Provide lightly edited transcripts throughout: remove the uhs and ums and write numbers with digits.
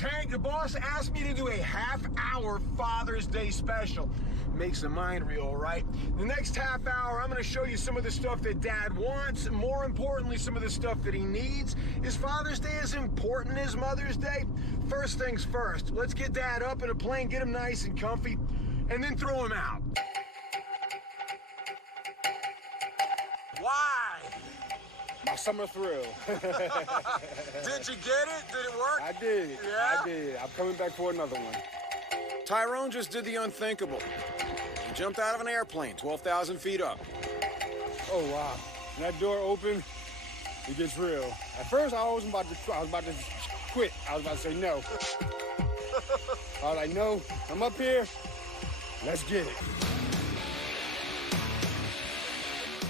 Hank. The boss asked me to do a half-hour Father's Day special. Makes the mind real, right? The next half hour, I'm going to show you some of the stuff that Dad wants. More importantly, some of the stuff that he needs. Is Father's Day as important as Mother's Day? First things first, let's get Dad up in a plane, get him nice and comfy, and then throw him out. Why? My summer thrill. Did you get it? Did it work? I did. Yeah? I did. I'm coming back for another one. Tyrone just did the unthinkable. He jumped out of an airplane 12,000 feet up. Oh, wow. When that door opened, it gets real. At first, I was about to quit. I was about to say no. I was like, no, I'm up here. Let's get it.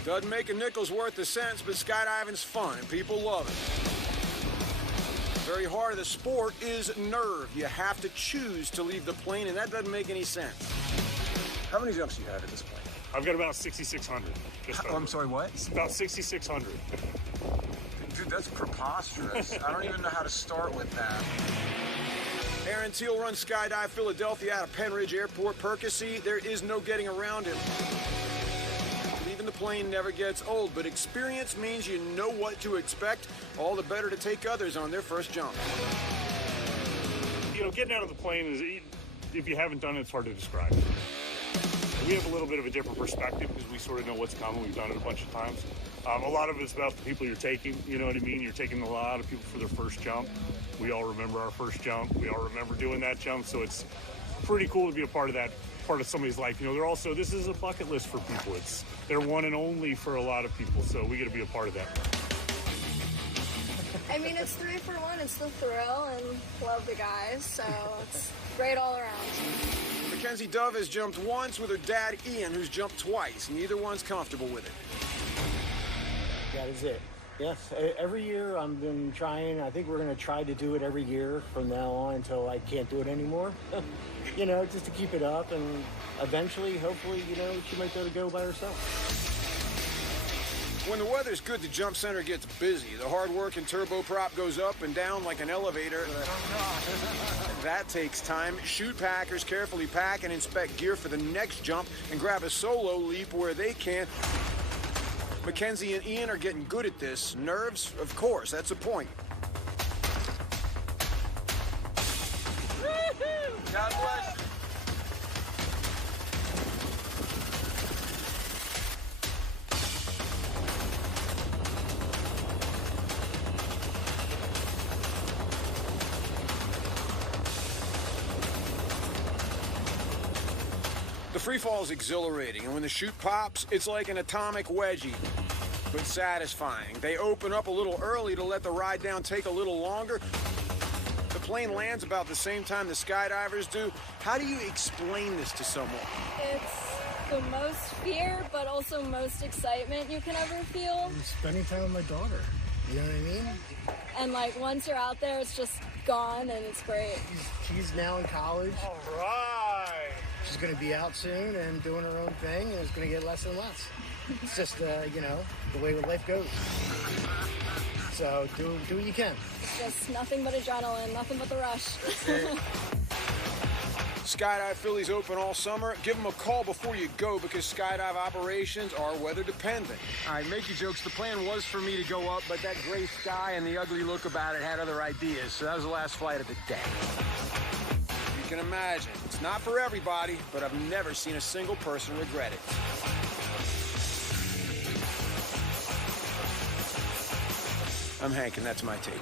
Doesn't make a nickel's worth of sense, but skydiving's fun and people love it. The very heart of the sport is nerve. You have to choose to leave the plane, and that doesn't make any sense. How many jumps do you have at this point? I've got about 6,600. Oh, I'm sorry, what? It's about 6,600. Dude, that's preposterous. I don't even know how to start with that. Aaron Teal runs Skydive Philadelphia out of Penridge Airport, Percy. There is no getting around him. Leaving the plane never gets old, but experience means you know what to expect. All the better to take others on their first jump. You know, getting out of the plane is, if you haven't done it, it's hard to describe. We have a little bit of a different perspective because we sort of know what's coming. We've done it a bunch of times. A lot of it's about the people you're taking, you know what I mean? You're taking a lot of people for their first jump. We all remember our first jump. We all remember doing that jump, so it's pretty cool to be a part of that, part of somebody's life. You know, they're also, this is a bucket list for people. They're one and only for a lot of people, so we got to be a part of that. I mean, it's 3 for 1. It's the thrill, and love the guys, so it's great all around. Mackenzie Dove has jumped once with her dad, Ian, who's jumped twice. Neither one's comfortable with it. That is it. Yes, every year I've been trying. I think we're going to try to do it every year from now on until I can't do it anymore. You know, just to keep it up, and eventually, hopefully, you know, she might be able to go by herself. When the weather's good, the jump center gets busy. The hard-working turboprop goes up and down like an elevator. That takes time. Chute packers carefully pack and inspect gear for the next jump and grab a solo leap where they can. Mackenzie and Ian are getting good at this. Nerves? Of course, that's the point. God bless you. The free fall is exhilarating, and when the chute pops, it's like an atomic wedgie, but satisfying. They open up a little early to let the ride down take a little longer. The plane lands about the same time the skydivers do. How do you explain this to someone? It's the most fear, but also most excitement you can ever feel. I'm spending time with my daughter. You know what I mean? And like once you're out there, it's just gone, and it's great. She's now in college. All right. She's going to be out soon and doing her own thing, and it's going to get less and less. It's just, you know, the way life goes. So do what you can. It's just nothing but adrenaline, nothing but the rush. Skydive Philly's open all summer. Give them a call before you go because skydive operations are weather dependent. All right, make your jokes. The plan was for me to go up, but that gray sky and the ugly look about it had other ideas, so that was the last flight of the day. You can imagine. It's not for everybody, but I've never seen a single person regret it. I'm Hank, and that's my take.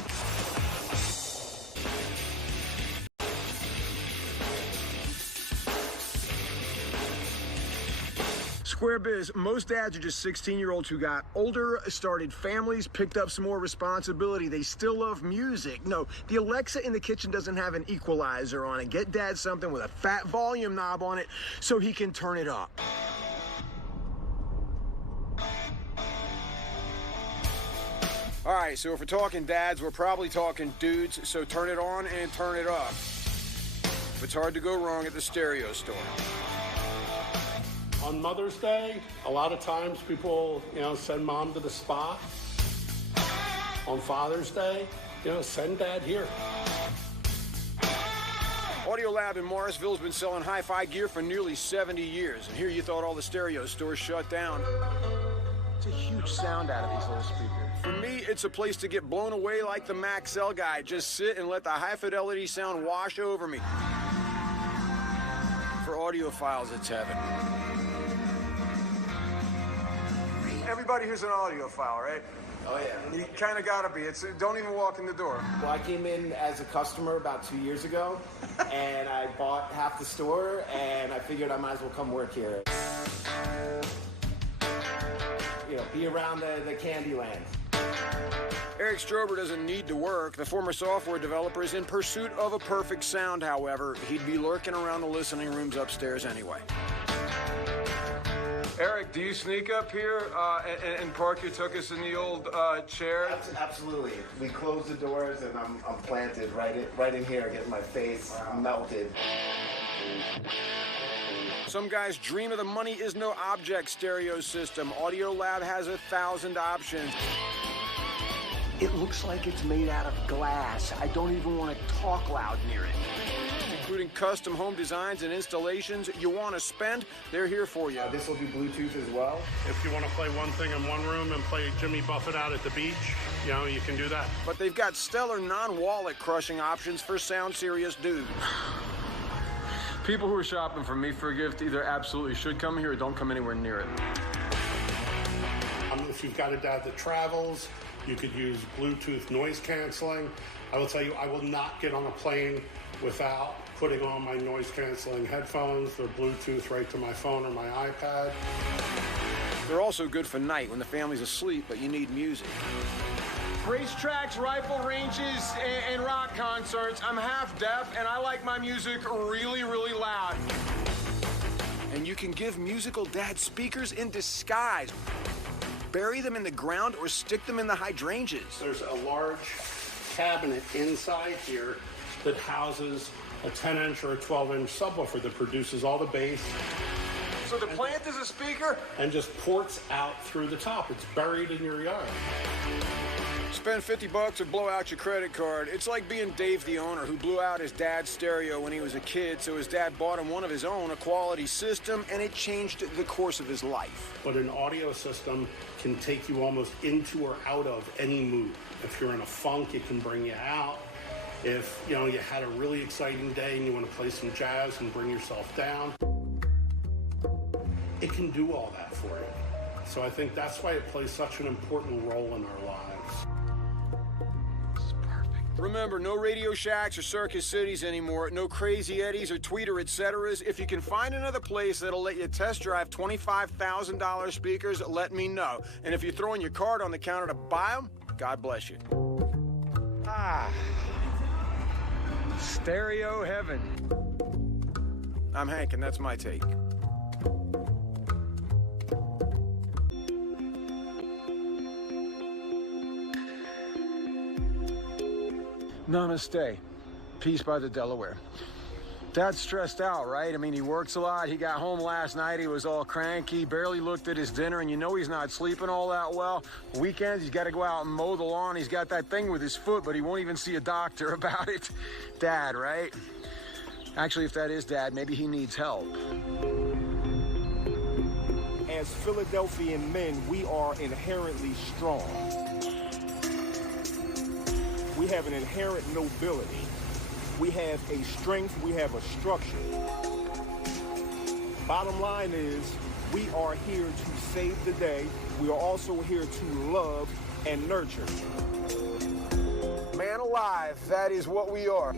Square biz, most dads are just 16-year-olds who got older, started families, picked up some more responsibility. They still love music. No, the Alexa in the kitchen doesn't have an equalizer on it. Get dad something with a fat volume knob on it so he can turn it up. All right, so if we're talking dads, we're probably talking dudes, so turn it on and turn it up. It's hard to go wrong at the stereo store. On Mother's Day, a lot of times people, you know, send mom to the spa. On Father's Day, you know, send dad here. Audio Lab in Morrisville has been selling hi-fi gear for nearly 70 years. And here you thought all the stereo stores shut down. It's a huge sound out of these little speakers. For me, it's a place to get blown away like the Maxell guy. Just sit and let the high-fidelity sound wash over me. For audiophiles, it's heaven. Everybody here's an audiophile, right? Oh, yeah. You kind of gotta be. Don't even walk in the door. Well, I came in as a customer about 2 years ago, and I bought half the store, and I figured I might as well come work here. You know, be around the candy land. Eric Strober doesn't need to work. The former software developer is in pursuit of a perfect sound, however. He'd be lurking around the listening rooms upstairs anyway. Eric, do you sneak up here and park your tuchus in the old chair? Absolutely. We close the doors, and I'm planted right in here, getting my face melted. Some guys dream of the money is no object stereo system. Audio Lab has 1,000 options. It looks like it's made out of glass. I don't even want to talk loud near it. Including custom home designs and installations you want to spend, they're here for you. This will do Bluetooth as well. If you want to play one thing in one room and play Jimmy Buffett out at the beach, you know, you can do that. But they've got stellar non-wallet crushing options for sound-serious dudes. People who are shopping for me for a gift either absolutely should come here or don't come anywhere near it. If you've got a dad that travels, you could use Bluetooth noise canceling. I will tell you, I will not get on a plane without putting on my noise canceling headphones. They're Bluetooth right to my phone or my iPad. They're also good for night when the family's asleep, but you need music. Racetracks, rifle ranges, and rock concerts. I'm half deaf, and I like my music really, really loud. And you can give musical dad speakers in disguise. Bury them in the ground or stick them in the hydrangeas. There's a large cabinet inside here that houses a 10-inch or a 12-inch subwoofer that produces all the bass. So the plant is a speaker? And just ports out through the top. It's buried in your yard. Spend $50 or blow out your credit card. It's like being Dave the owner who blew out his dad's stereo when he was a kid, so his dad bought him one of his own, a quality system, and it changed the course of his life. But an audio system can take you almost into or out of any mood. If you're in a funk, it can bring you out. If, you know, you had a really exciting day and you want to play some jazz and bring yourself down, it can do all that for you. So I think that's why it plays such an important role in our lives. Remember, no Radio Shacks or Circus Cities anymore, no Crazy Eddies or Tweeter etceteras. If you can find another place that'll let you test drive $25,000 speakers, let me know. And if you're throwing your card on the counter to buy them, God bless you. Stereo heaven. I'm Hank, and that's my take. Namaste. Peace by the Delaware. Dad's stressed out, right? I mean, he works a lot. He got home last night. He was all cranky, barely looked at his dinner, and you know he's not sleeping all that well. Weekends, he's got to go out and mow the lawn. He's got that thing with his foot, but he won't even see a doctor about it. Dad, right? Actually, if that is Dad, maybe he needs help. As Philadelphian men, we are inherently strong. We have an inherent nobility. We have a strength, we have a structure. Bottom line is, we are here to save the day. We are also here to love and nurture. Man alive, that is what we are.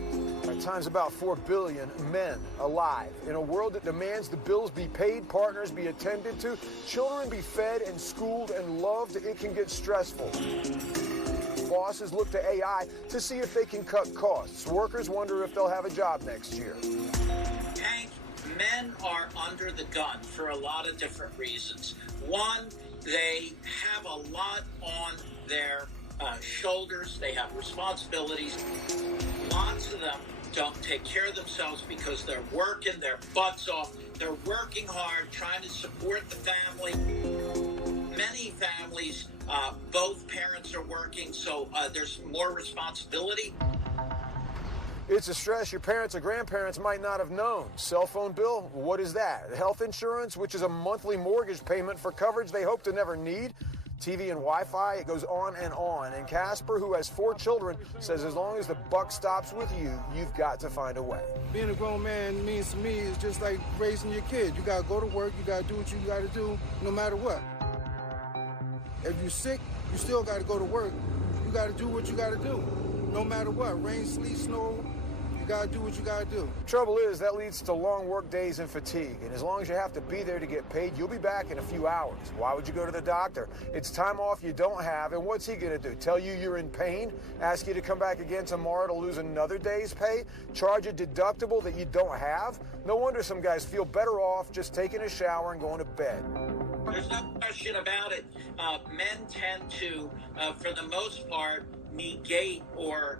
At times about 4 billion men alive. In a world that demands the bills be paid, partners be attended to, children be fed and schooled and loved, it can get stressful. Bosses look to AI to see if they can cut costs. Workers wonder if they'll have a job next year. Hank, men are under the gun for a lot of different reasons. One, they have a lot on their shoulders. They have responsibilities. Lots of them don't take care of themselves because they're working their butts off. They're working hard, trying to support the family. Many families, both parents are working, so there's more responsibility. It's a stress your parents or grandparents might not have known. Cell phone bill, what is that? Health insurance, which is a monthly mortgage payment for coverage they hope to never need. TV and Wi-Fi, it goes on and on. And Casper, who has 4 children, says as long as the buck stops with you, you've got to find a way. Being a grown man means to me is just like raising your kid. You gotta go to work, you gotta do what you gotta do, no matter what. If you're sick, you still gotta go to work. You gotta do what you gotta do, no matter what. Rain, sleet, snow, you gotta do what you gotta do. Trouble is, that leads to long work days and fatigue. And as long as you have to be there to get paid, you'll be back in a few hours. Why would you go to the doctor? It's time off you don't have, and what's he gonna do? Tell you you're in pain? Ask you to come back again tomorrow to lose another day's pay? Charge a deductible that you don't have? No wonder some guys feel better off just taking a shower and going to bed. There's no question about it. Men tend to, for the most part, negate or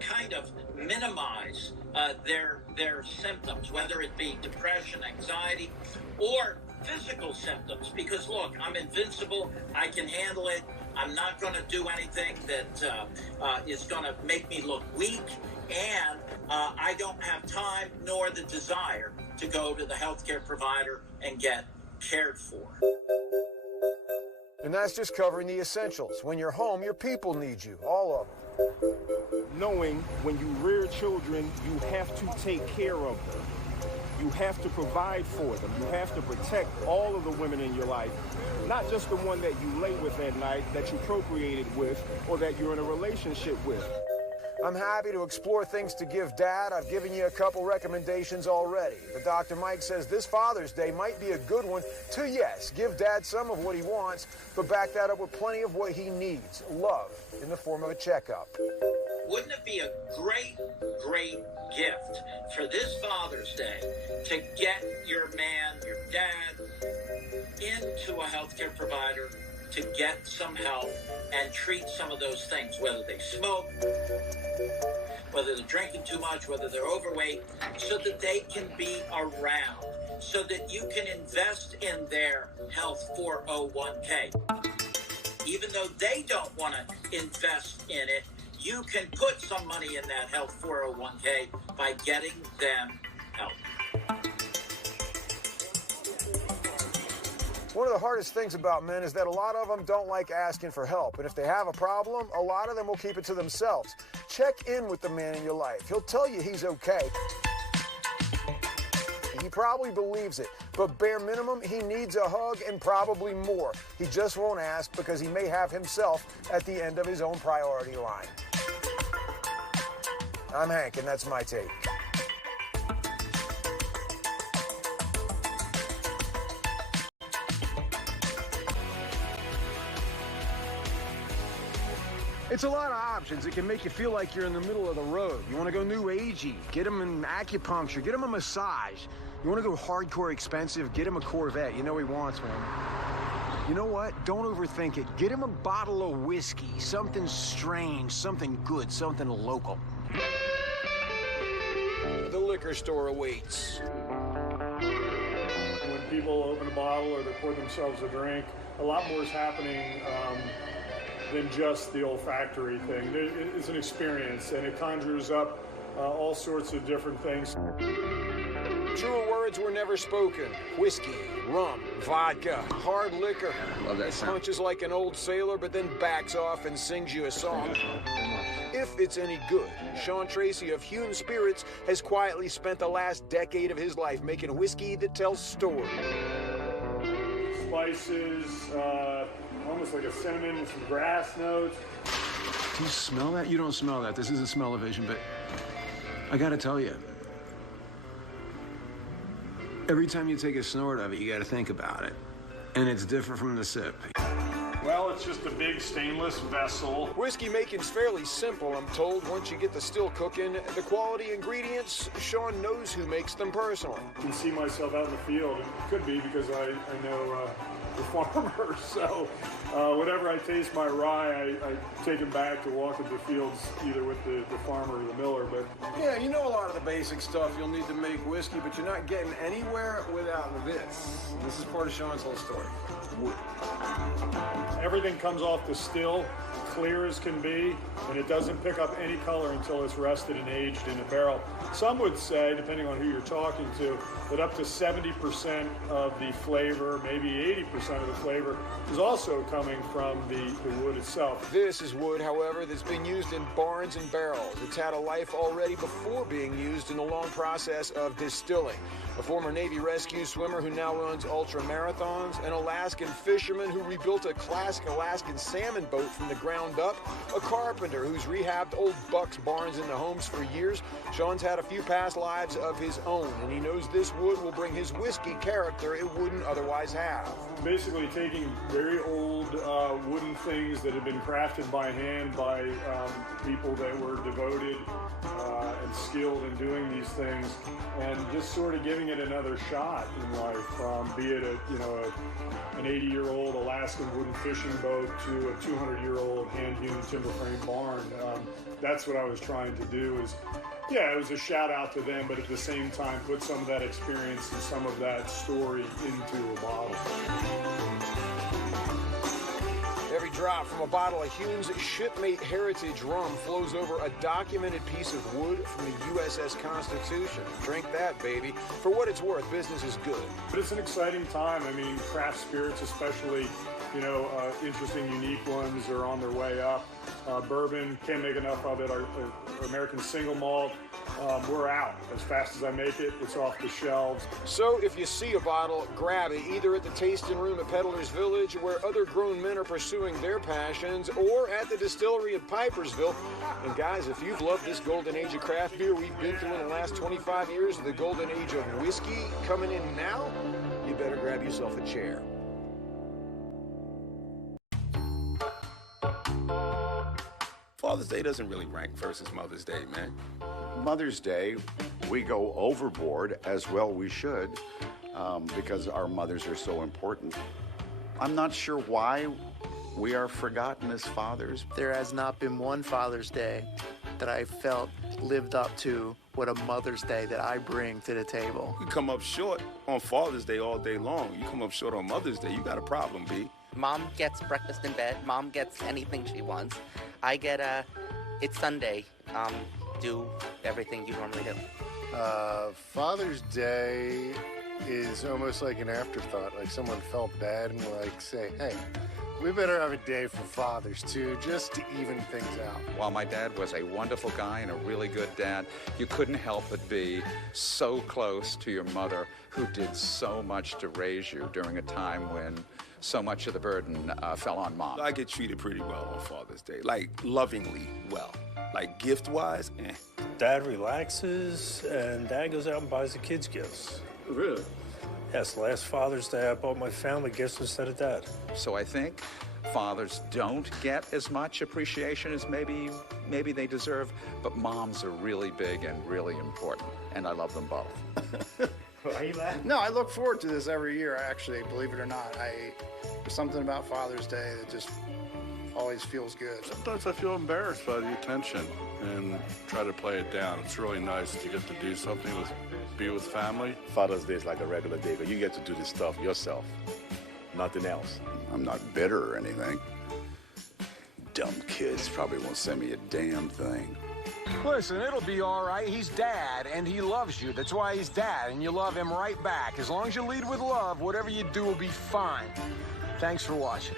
kind of minimize their symptoms, whether it be depression, anxiety, or physical symptoms. Because look, I'm invincible. I can handle it. I'm not going to do anything that is going to make me look weak. And I don't have time nor the desire to go to the healthcare provider and get cared for. And that's just covering the essentials. When you're home, your people need you, all of them. Knowing when you rear children, you have to take care of them. You have to provide for them. You have to protect all of the women in your life, not just the one that you lay with at night, that you procreated with, or that you're in a relationship with. I'm happy to explore things to give Dad. I've given you a couple recommendations already. But Dr. Mike says this Father's Day might be a good one to, yes, give Dad some of what he wants, but back that up with plenty of what he needs. Love in the form of a checkup. Wouldn't it be a great, great gift for this Father's Day to get your man, your dad, into a healthcare provider to get some help and treat some of those things, whether they smoke, whether they're drinking too much, whether they're overweight, so that they can be around, so that you can invest in their health 401k. Even though they don't want to invest in it, you can put some money in that health 401k by getting them help. One of the hardest things about men is that a lot of them don't like asking for help. And if they have a problem, a lot of them will keep it to themselves. Check in with the man in your life. He'll tell you he's okay. He probably believes it, but bare minimum, he needs a hug and probably more. He just won't ask because he may have himself at the end of his own priority line. I'm Hank, and that's my take. It's a lot of options. It can make you feel like you're in the middle of the road. You want to go new agey, get him an acupuncture, get him a massage. You want to go hardcore expensive, get him a Corvette. You know he wants one. You know what? Don't overthink it. Get him a bottle of whiskey, something strange, something good, something local. The liquor store awaits. When people open a bottle or they pour themselves a drink, a lot more is happening than just the olfactory thing. It's an experience, and it conjures up all sorts of different things. Truer words were never spoken. Whiskey, rum, vodka, hard liquor. Love that sound. Punches like an old sailor, but then backs off and sings you a song. If it's any good, Sean Tracy of Hume Spirits has quietly spent the last decade of his life making whiskey that tells stories. Spices, almost like a cinnamon with some grass notes. Do you smell that? You don't smell that. This isn't smell-o-vision, but I gotta tell you, every time you take a snort of it, you gotta think about it. And it's different from the sip. Well, it's just a big stainless vessel. Whiskey making's fairly simple, I'm told. Once you get the still cooking, the quality ingredients, Sean knows who makes them personally. I can see myself out in the field. It could be because I know the farmer. So whenever I taste my rye, I take him back to walk in the fields, either with the farmer or the miller. But yeah, you know a lot of the basic stuff you'll need to make whiskey, but you're not getting anywhere without this. This is part of Sean's whole story. Wood. Everything comes off the still, clear as can be, and it doesn't pick up any color until it's rested and aged in a barrel. Some would say, depending on who you're talking to, that up to 70% of the flavor, maybe 80% of the flavor, is also coming from the wood itself. This is wood, however, that's been used in barns and barrels. It's had a life already before being used in the long process of distilling. A former Navy rescue swimmer who now runs ultra marathons, an Alaskan fisherman who rebuilt a classic Alaskan salmon boat from the ground up, a carpenter who's rehabbed old Bucks barns into homes for years. Sean's had a few past lives of his own, and he knows this wood will bring his whiskey character it wouldn't otherwise have. Basically taking very old wooden things that have been crafted by hand by people that were devoted and skilled in doing these things, and just sort of giving it another shot in life, be it an 80-year-old Alaskan wooden fishing boat to a 200-year-old hand-hewn timber frame barn. That's what I was trying to do. It was a shout out to them, but at the same time put some of that experience and some of that story into a bottle. Every drop from a bottle of Hume's Shipmate Heritage Rum flows over a documented piece of wood from the USS Constitution. Drink that, baby. For what it's worth, business is good. But it's an exciting time. I mean, craft spirits, especially, interesting, unique ones, are on their way up. Bourbon, can't make enough of it. Our American single malt, we're out. As fast as I make it, it's off the shelves. So if you see a bottle, grab it, either at the tasting room at Peddler's Village, where other grown men are pursuing their passions, or at the distillery at Pipersville. And guys, if you've loved this golden age of craft beer we've been through in the last 25 years, the golden age of whiskey coming in now, you better grab yourself a chair. Father's Day doesn't really rank versus Mother's Day, man. Mother's Day, we go overboard, as well we should, because our mothers are so important. I'm not sure why we are forgotten as fathers. There has not been one Father's Day that I felt lived up to what a Mother's Day that I bring to the table. You come up short on Father's Day all day long. You come up short on Mother's Day, you got a problem, B. Mom gets breakfast in bed. Mom gets anything she wants. I get it's Sunday. Do everything you normally do. Father's Day is almost like an afterthought. Like someone felt bad and say, hey, we better have a day for fathers too, just to even things out. While my dad was a wonderful guy and a really good dad, you couldn't help but be so close to your mother, who did so much to raise you during a time when so much of the burden fell on Mom. I get treated pretty well on Father's Day, like lovingly well. Like gift-wise, Dad relaxes, and Dad goes out and buys the kids gifts. Really? Yes, last Father's Day, I bought my family gifts instead of Dad. So I think fathers don't get as much appreciation as maybe they deserve, but moms are really big and really important, and I love them both. Are you laughing? No, I look forward to this every year, actually, believe it or not. There's something about Father's Day that just always feels good. Sometimes I feel embarrassed by the attention and try to play it down. It's really nice to get to do something be with family. Father's Day is like a regular day, but you get to do this stuff yourself, nothing else. I'm not bitter or anything. Dumb kids probably won't send me a damn thing. Listen, it'll be all right. He's Dad, and he loves you. That's why he's Dad, and you love him right back. As long as you lead with love, whatever you do will be fine. Thanks for watching.